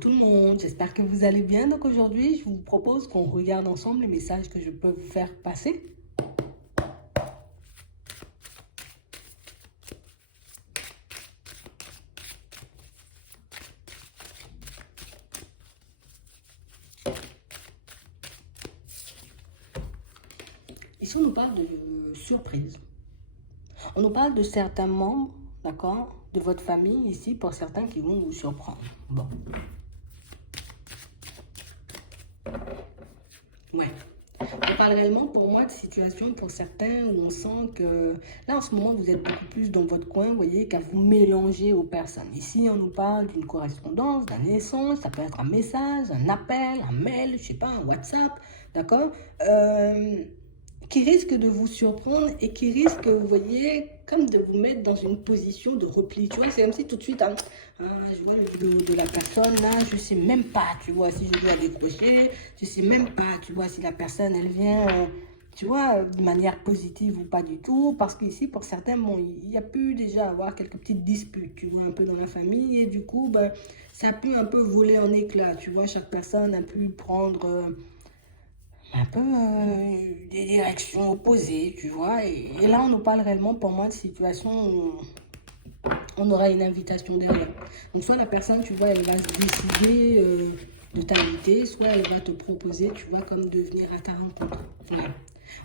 tout le monde, j'espère que vous allez bien. Donc aujourd'hui, je vous propose qu'on regarde ensemble les messages que je peux vous faire passer. Ici, on nous parle de surprise. On nous parle de certains membres, d'accord, de votre famille ici, pour certains qui vont vous surprendre. Bon. Ouais. On parle réellement pour moi de situation pour certains où on sent que là en ce moment vous êtes beaucoup plus dans votre coin, vous voyez, qu'à vous mélanger aux personnes. Ici on nous parle d'une correspondance, d'un échange, ça peut être un message, un appel, un mail, je sais pas, un WhatsApp, d'accord, qui risque de vous surprendre et qui risque, vous voyez, comme de vous mettre dans une position de repli. Tu vois, c'est comme si tout de suite, hein, je vois le numéro de la personne, là, je sais même pas, tu vois, si je dois décrocher, je sais même pas, tu vois, si la personne, elle vient, tu vois, de manière positive ou pas du tout. Parce qu'ici, pour certains, bon, il y a pu déjà avoir quelques petites disputes, tu vois, un peu dans la famille. Et du coup, ben, ça a pu un peu voler en éclats, tu vois, chaque personne a pu prendre... un peu des directions opposées, tu vois. Et là, on nous parle réellement, pour moi, de situations où on aura une invitation derrière. Donc, soit la personne, tu vois, elle va se décider de t'inviter, soit elle va te proposer, tu vois, comme de venir à ta rencontre. Ouais.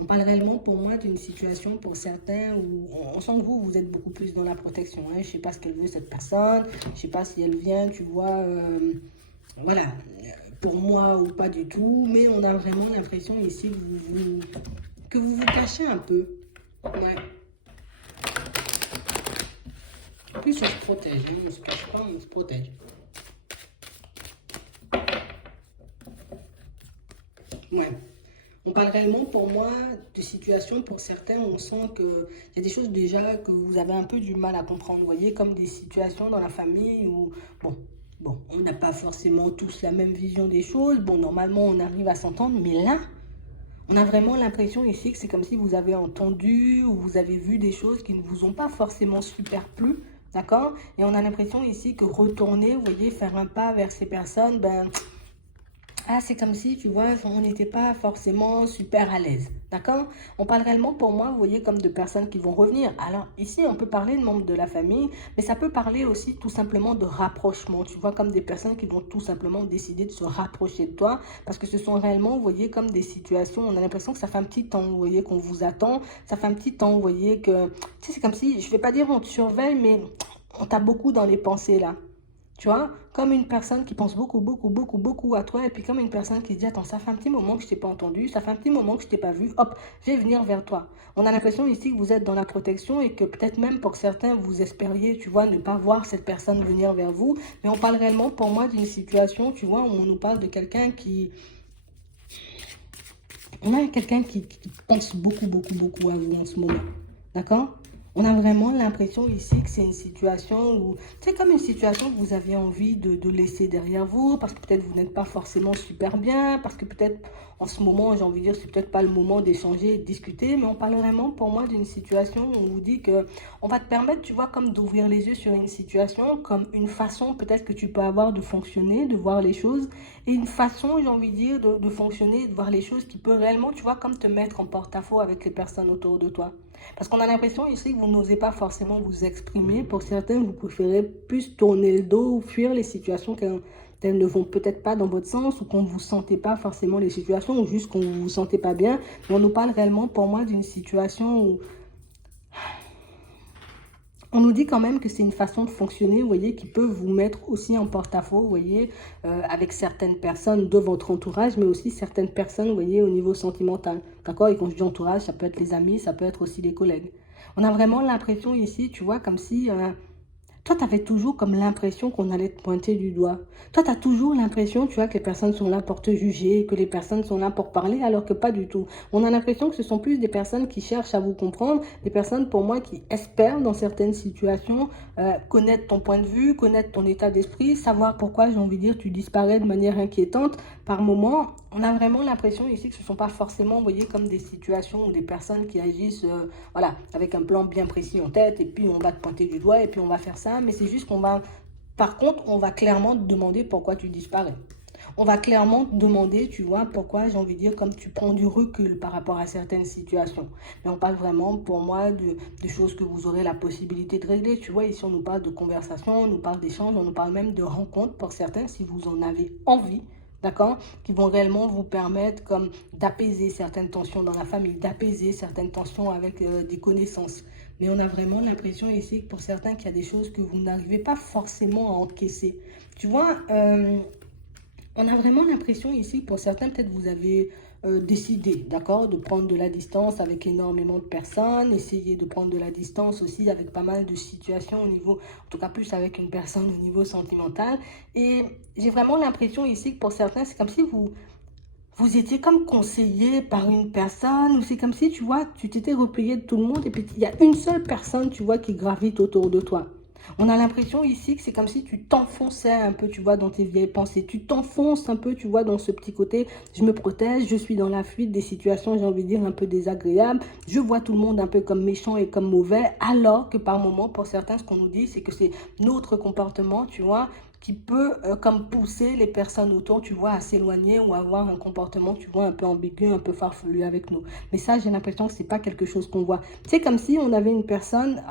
On parle réellement, pour moi, d'une situation pour certains où on sent que vous êtes beaucoup plus dans la protection. Hein. Je ne sais pas ce qu'elle veut, cette personne. Je ne sais pas si elle vient, tu vois, voilà, pour moi ou pas du tout, mais on a vraiment l'impression ici que vous vous cachez un peu. Ouais. En plus, on se protège, hein. On ne se cache pas, on se protège. Ouais. On parle réellement pour moi de situations pour certains où on sent qu'il y a des choses déjà que vous avez un peu du mal à comprendre. Vous voyez, comme des situations dans la famille où, bon, on n'a pas forcément tous la même vision des choses. Bon, normalement, on arrive à s'entendre, mais là, on a vraiment l'impression ici que c'est comme si vous avez entendu ou vous avez vu des choses qui ne vous ont pas forcément super plu, d'accord? Et on a l'impression ici que retourner, vous voyez, faire un pas vers ces personnes, ben, c'est comme si, tu vois, on n'était pas forcément super à l'aise, d'accord? On parle réellement pour moi, vous voyez, comme de personnes qui vont revenir. Alors ici, on peut parler de membres de la famille, mais ça peut parler aussi tout simplement de rapprochement, tu vois, comme des personnes qui vont tout simplement décider de se rapprocher de toi, parce que ce sont réellement, vous voyez, comme des situations, on a l'impression que ça fait un petit temps, vous voyez, qu'on vous attend, ça fait un petit temps, vous voyez, que, tu sais, c'est comme si, je ne vais pas dire on te surveille, mais on t'a beaucoup dans les pensées, là. Tu vois, comme une personne qui pense beaucoup à toi, et puis comme une personne qui se dit, attends, ça fait un petit moment que je t'ai pas entendu, ça fait un petit moment que je t'ai pas vu, hop, je vais venir vers toi. On a l'impression ici que vous êtes dans la protection et que peut-être même pour certains, vous espériez, tu vois, ne pas voir cette personne venir vers vous. Mais on parle réellement pour moi d'une situation, tu vois, où on nous parle de quelqu'un qui... On a quelqu'un qui pense beaucoup à vous en ce moment. D'accord? On a vraiment l'impression ici que c'est une situation où, c'est comme une situation que vous avez envie de laisser derrière vous, parce que peut-être vous n'êtes pas forcément super bien, parce que peut-être en ce moment, j'ai envie de dire, c'est peut-être pas le moment d'échanger et de discuter, mais on parle vraiment pour moi d'une situation où on vous dit que on va te permettre, tu vois, comme d'ouvrir les yeux sur une situation, comme une façon peut-être que tu peux avoir de fonctionner, de voir les choses, et une façon, j'ai envie de dire, de fonctionner, de voir les choses qui peut réellement, tu vois, comme te mettre en porte-à-faux avec les personnes autour de toi. Parce qu'on a l'impression ici que vous n'osez pas forcément vous exprimer. Pour certains, vous préférez plus tourner le dos ou fuir les situations qu'elles ne vont peut-être pas dans votre sens ou qu'on ne vous sentez pas forcément les situations ou juste qu'on ne vous sentez pas bien. Mais on nous parle réellement pour moi d'une situation où on nous dit quand même que c'est une façon de fonctionner, vous voyez, qui peut vous mettre aussi en porte-à-faux, vous voyez, avec certaines personnes de votre entourage, mais aussi certaines personnes, vous voyez, au niveau sentimental. D'accord? Et quand je dis entourage, ça peut être les amis, ça peut être aussi les collègues. On a vraiment l'impression ici, tu vois, comme si toi, tu avais toujours comme l'impression qu'on allait te pointer du doigt. Toi, tu as toujours l'impression, tu vois, que les personnes sont là pour te juger, que les personnes sont là pour parler, alors que pas du tout. On a l'impression que ce sont plus des personnes qui cherchent à vous comprendre, des personnes pour moi qui espèrent dans certaines situations connaître ton point de vue, connaître ton état d'esprit, savoir pourquoi, j'ai envie de dire, tu disparais de manière inquiétante par moment. On a vraiment l'impression ici que ce ne sont pas forcément, vous voyez, comme des situations ou des personnes qui agissent, voilà, avec un plan bien précis en tête, et puis on va te pointer du doigt, et puis on va faire ça, mais c'est juste qu'on va Par contre, on va clairement te demander pourquoi tu disparais. On va clairement te demander, tu vois, pourquoi, j'ai envie de dire, comme tu prends du recul par rapport à certaines situations. Mais on parle vraiment, pour moi, de choses que vous aurez la possibilité de régler. Tu vois, ici, on nous parle de conversation, on nous parle d'échange, on nous parle même de rencontres pour certains, si vous en avez envie. D'accord? Qui vont réellement vous permettre comme d'apaiser certaines tensions dans la famille, d'apaiser certaines tensions avec des connaissances. Mais on a vraiment l'impression ici que pour certains qu'il y a des choses que vous n'arrivez pas forcément à encaisser. Tu vois, on a vraiment l'impression ici, pour certains, peut-être vous avez décidé, d'accord, de prendre de la distance avec énormément de personnes, essayer de prendre de la distance aussi avec pas mal de situations au niveau, en tout cas plus avec une personne au niveau sentimental. Et j'ai vraiment l'impression ici que pour certains, c'est comme si vous étiez comme conseillé par une personne, ou c'est comme si, tu vois, tu t'étais replié de tout le monde, et puis il y a une seule personne, tu vois, qui gravite autour de toi. On a l'impression ici que c'est comme si tu t'enfonçais un peu, tu vois, dans tes vieilles pensées. Tu t'enfonces un peu, tu vois, dans ce petit côté, je me protège, je suis dans la fuite des situations, j'ai envie de dire, un peu désagréables. Je vois tout le monde un peu comme méchant et comme mauvais, alors que par moments, pour certains, ce qu'on nous dit, c'est que c'est notre comportement, tu vois, qui peut comme pousser les personnes autour, tu vois, à s'éloigner ou à avoir un comportement, tu vois, un peu ambigu, un peu farfelu avec nous. Mais ça, j'ai l'impression que c'est pas quelque chose qu'on voit. C'est comme si on avait une personne,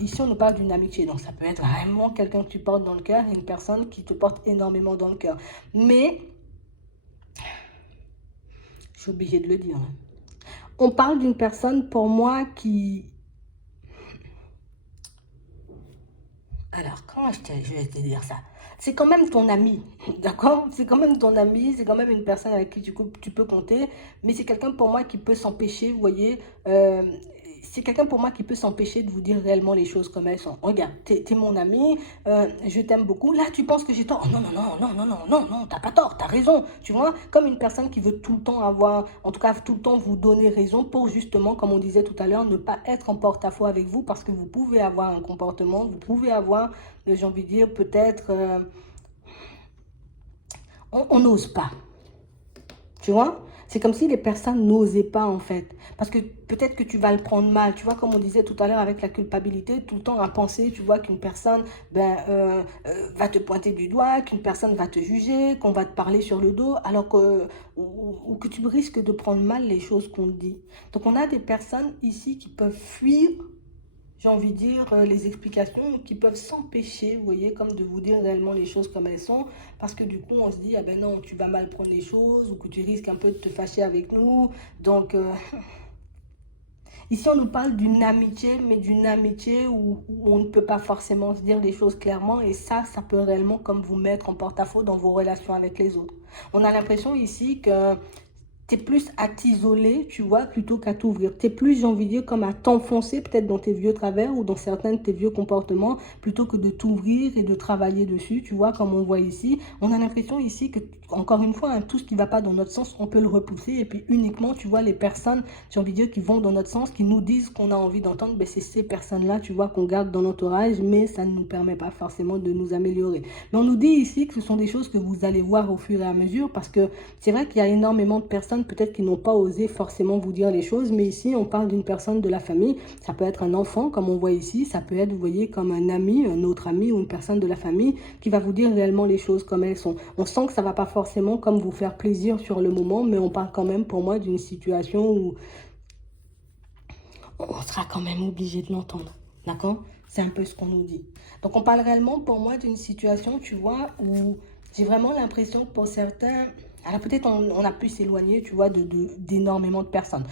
ici on nous parle d'une amitié, donc ça peut être vraiment quelqu'un que tu portes dans le cœur et une personne qui te porte énormément dans le cœur. Mais, je suis obligée de le dire, hein. On parle d'une personne pour moi qui... Alors, comment je vais te dire ça? C'est quand même ton ami, d'accord? C'est quand même ton ami, c'est quand même une personne avec qui tu peux compter, mais c'est quelqu'un pour moi qui peut s'empêcher, vous voyez, c'est quelqu'un pour moi qui peut s'empêcher de vous dire réellement les choses comme elles sont. Regarde, t'es mon ami, je t'aime beaucoup, là tu penses que j'ai tort. Oh, non, non, non, non, non, non, non, non, t'as pas tort, t'as raison, tu vois? Comme une personne qui veut tout le temps avoir, en tout cas tout le temps vous donner raison pour justement, comme on disait tout à l'heure, ne pas être en porte-à-faux avec vous parce que vous pouvez avoir un comportement, vous pouvez avoir, j'ai envie de dire, peut-être, on n'ose pas. Tu vois? C'est comme si les personnes n'osaient pas en fait. Parce que peut-être que tu vas le prendre mal. Tu vois, comme on disait tout à l'heure avec la culpabilité, tout le temps à penser, tu vois, qu'une personne va te pointer du doigt, qu'une personne va te juger, qu'on va te parler sur le dos, alors que, ou que tu risques de prendre mal les choses qu'on te dit. Donc on a des personnes ici qui peuvent fuir, j'ai envie de dire, les explications qui peuvent s'empêcher, vous voyez, comme de vous dire réellement les choses comme elles sont, parce que du coup, on se dit, ah ben non, tu vas mal prendre les choses, ou que tu risques un peu de te fâcher avec nous. Donc, ici, on nous parle d'une amitié, mais d'une amitié où on ne peut pas forcément se dire les choses clairement, et ça peut réellement comme vous mettre en porte-à-faux dans vos relations avec les autres. On a l'impression ici que t'es plus à t'isoler, tu vois, plutôt qu'à t'ouvrir. T'es plus, j'ai envie de dire, comme à t'enfoncer peut-être dans tes vieux travers ou dans certains de tes vieux comportements, plutôt que de t'ouvrir et de travailler dessus, tu vois, comme on voit ici. On a l'impression ici que, encore une fois, hein, tout ce qui ne va pas dans notre sens, on peut le repousser. Et puis uniquement, tu vois, les personnes, j'ai envie de dire, qui vont dans notre sens, qui nous disent qu'on a envie d'entendre, ben, c'est ces personnes-là, tu vois, qu'on garde dans l'entourage, mais ça ne nous permet pas forcément de nous améliorer. Mais on nous dit ici que ce sont des choses que vous allez voir au fur et à mesure, parce que c'est vrai qu'il y a énormément de personnes peut-être qui n'ont pas osé forcément vous dire les choses, mais ici on parle d'une personne de la famille. Ça peut être un enfant comme on voit ici, ça peut être, vous voyez, comme un ami, un autre ami ou une personne de la famille qui va vous dire réellement les choses comme elles sont. On sent que ça va pas forcément comme vous faire plaisir sur le moment, mais on parle quand même pour moi d'une situation où on sera quand même obligé de l'entendre. D'accord? C'est un peu ce qu'on nous dit. Donc on parle réellement pour moi d'une situation, tu vois, où j'ai vraiment l'impression que pour certains, alors peut-être on a pu s'éloigner, tu vois, d'énormément de personnes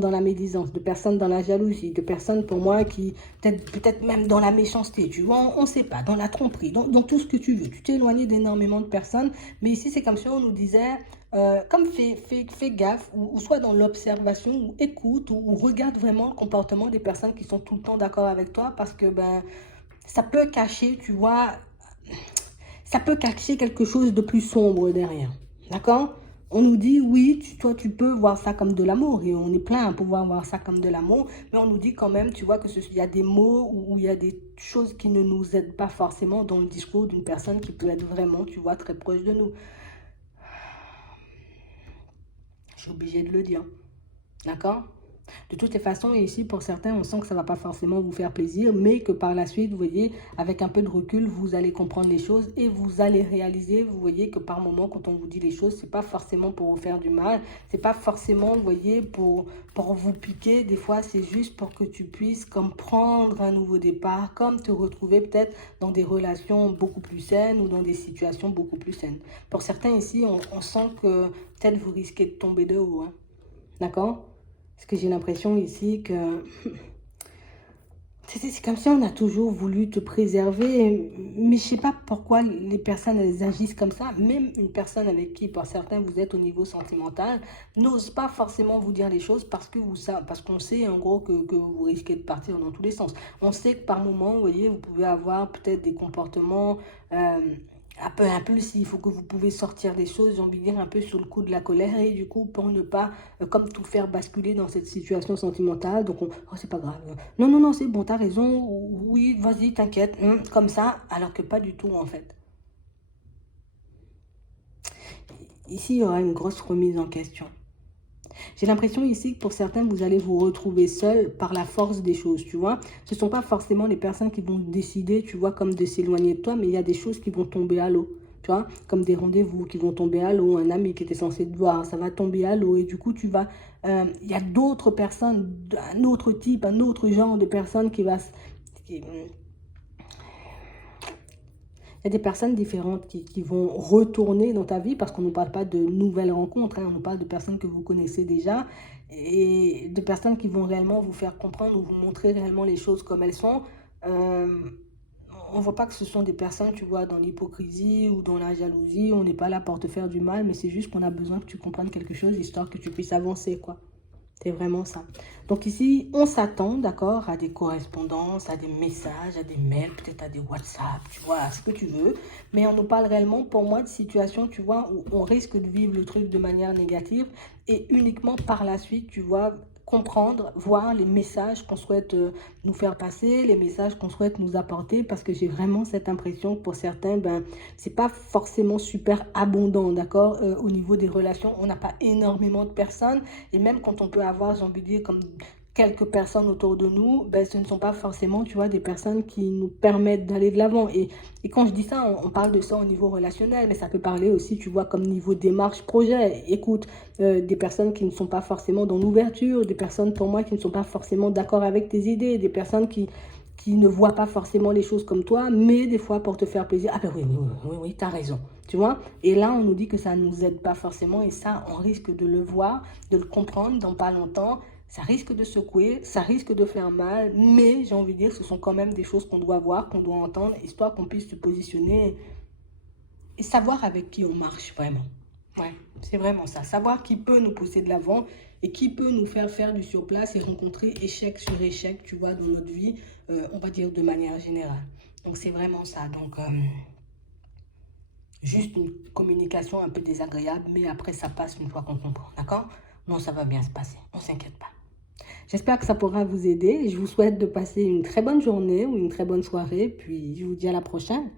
dans la médisance, de personnes dans la jalousie, de personnes pour moi qui, peut-être même dans la méchanceté, tu vois, on ne sait pas, dans la tromperie, dans tout ce que tu veux. Tu t'es éloigné d'énormément de personnes, mais ici c'est comme si on nous disait, comme fais gaffe, ou soit dans l'observation, ou écoute, ou regarde vraiment le comportement des personnes qui sont tout le temps d'accord avec toi, parce que ben, ça peut cacher, tu vois, ça peut cacher quelque chose de plus sombre derrière. D'accord? On nous dit, oui, toi, tu peux voir ça comme de l'amour, et on est plein à pouvoir voir ça comme de l'amour, mais on nous dit quand même, tu vois, il y a des mots où il y a des choses qui ne nous aident pas forcément dans le discours d'une personne qui peut être vraiment, tu vois, très proche de nous. Je suis obligée de le dire. D'accord? De toutes les façons, ici, pour certains, on sent que ça ne va pas forcément vous faire plaisir, mais que par la suite, vous voyez, avec un peu de recul, vous allez comprendre les choses et vous allez réaliser, vous voyez, que par moment, quand on vous dit les choses, c'est pas forcément pour vous faire du mal, c'est pas forcément, vous voyez, pour vous piquer. Des fois, c'est juste pour que tu puisses comme prendre un nouveau départ, comme te retrouver peut-être dans des relations beaucoup plus saines ou dans des situations beaucoup plus saines. Pour certains ici, on sent que peut-être vous risquez de tomber de haut, hein. D'accord? Parce que j'ai l'impression ici que c'est comme si on a toujours voulu te préserver, mais je sais pas pourquoi les personnes, elles agissent comme ça. Même une personne avec qui, pour certains, vous êtes au niveau sentimental, n'ose pas forcément vous dire les choses parce qu'on sait en gros que vous risquez de partir dans tous les sens. On sait que par moment, vous voyez, vous pouvez avoir peut-être des comportements un peu impulsifs. Il faut que vous pouvez sortir des choses, j'ai envie de dire, un peu sur le coup de la colère et du coup, pour ne pas comme tout faire basculer dans cette situation sentimentale. Donc, oh, c'est pas grave. Non, non, non, c'est bon, t'as raison. Oui, vas-y, t'inquiète. Comme ça, alors que pas du tout, en fait. Ici, il y aura une grosse remise en question. J'ai l'impression ici que pour certains, vous allez vous retrouver seul par la force des choses, tu vois. Ce ne sont pas forcément les personnes qui vont décider, tu vois, comme de s'éloigner de toi, mais il y a des choses qui vont tomber à l'eau, tu vois, comme des rendez-vous qui vont tomber à l'eau, un ami qui était censé te voir, ça va tomber à l'eau, et du coup, il y a d'autres personnes, un autre type, un autre genre de personnes il y a des personnes différentes qui vont retourner dans ta vie parce qu'on ne parle pas de nouvelles rencontres, hein, on nous parle de personnes que vous connaissez déjà et de personnes qui vont réellement vous faire comprendre ou vous montrer réellement les choses comme elles sont. Euh, on ne voit pas que ce sont des personnes, tu vois, dans l'hypocrisie ou dans la jalousie. On n'est pas là pour te faire du mal, mais c'est juste qu'on a besoin que tu comprennes quelque chose histoire que tu puisses avancer, quoi. C'est vraiment ça. Donc ici, on s'attend, d'accord, à des correspondances, à des messages, à des mails, peut-être à des WhatsApp, tu vois, à ce que tu veux. Mais on nous parle réellement, pour moi, de situations, tu vois, où on risque de vivre le truc de manière négative et uniquement par la suite, tu vois, comprendre, voir les messages qu'on souhaite nous faire passer, les messages qu'on souhaite nous apporter, parce que j'ai vraiment cette impression que pour certains, ben, c'est pas forcément super abondant, d'accord, au niveau des relations. On n'a pas énormément de personnes et même quand on peut avoir, j'ai envie de dire, comme quelques personnes autour de nous, ben, ce ne sont pas forcément, tu vois, des personnes qui nous permettent d'aller de l'avant. Et quand je dis ça, on parle de ça au niveau relationnel, mais ça peut parler aussi, tu vois, comme niveau démarche, projet. Écoute, des personnes qui ne sont pas forcément dans l'ouverture, des personnes pour moi qui ne sont pas forcément d'accord avec tes idées, des personnes qui ne voient pas forcément les choses comme toi, mais des fois pour te faire plaisir. Ah ben oui, oui, oui, oui, t'as raison. Tu vois? Et là, on nous dit que ça ne nous aide pas forcément et ça, on risque de le voir, de le comprendre dans pas longtemps. Ça risque de secouer, ça risque de faire mal, mais j'ai envie de dire, ce sont quand même des choses qu'on doit voir, qu'on doit entendre, histoire qu'on puisse se positionner et savoir avec qui on marche vraiment. Ouais, c'est vraiment ça. Savoir qui peut nous pousser de l'avant et qui peut nous faire faire du surplace et rencontrer échec sur échec, tu vois, dans notre vie, on va dire de manière générale. Donc c'est vraiment ça. Donc juste une communication un peu désagréable, mais après ça passe une fois qu'on comprend, d'accord? Non, ça va bien se passer, on s'inquiète pas. J'espère que ça pourra vous aider. Je vous souhaite de passer une très bonne journée ou une très bonne soirée, puis je vous dis à la prochaine.